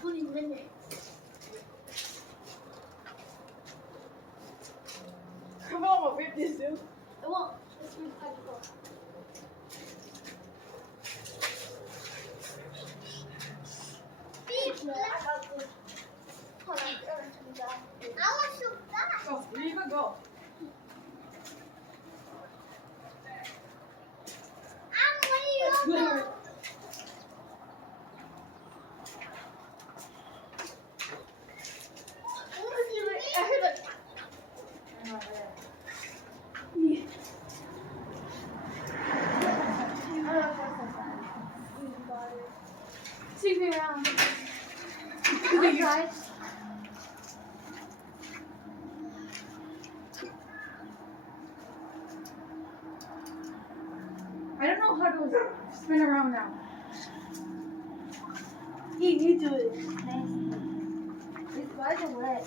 put in minutes. Come on, rip this dude. I won't. It's really hard to go. No, I got this. Hold on, I want to that. Go, leave and go. I'm waiting. I heard it. Take me around. Hi, guys. I don't know how to spin around now. You do it. These guys are wet.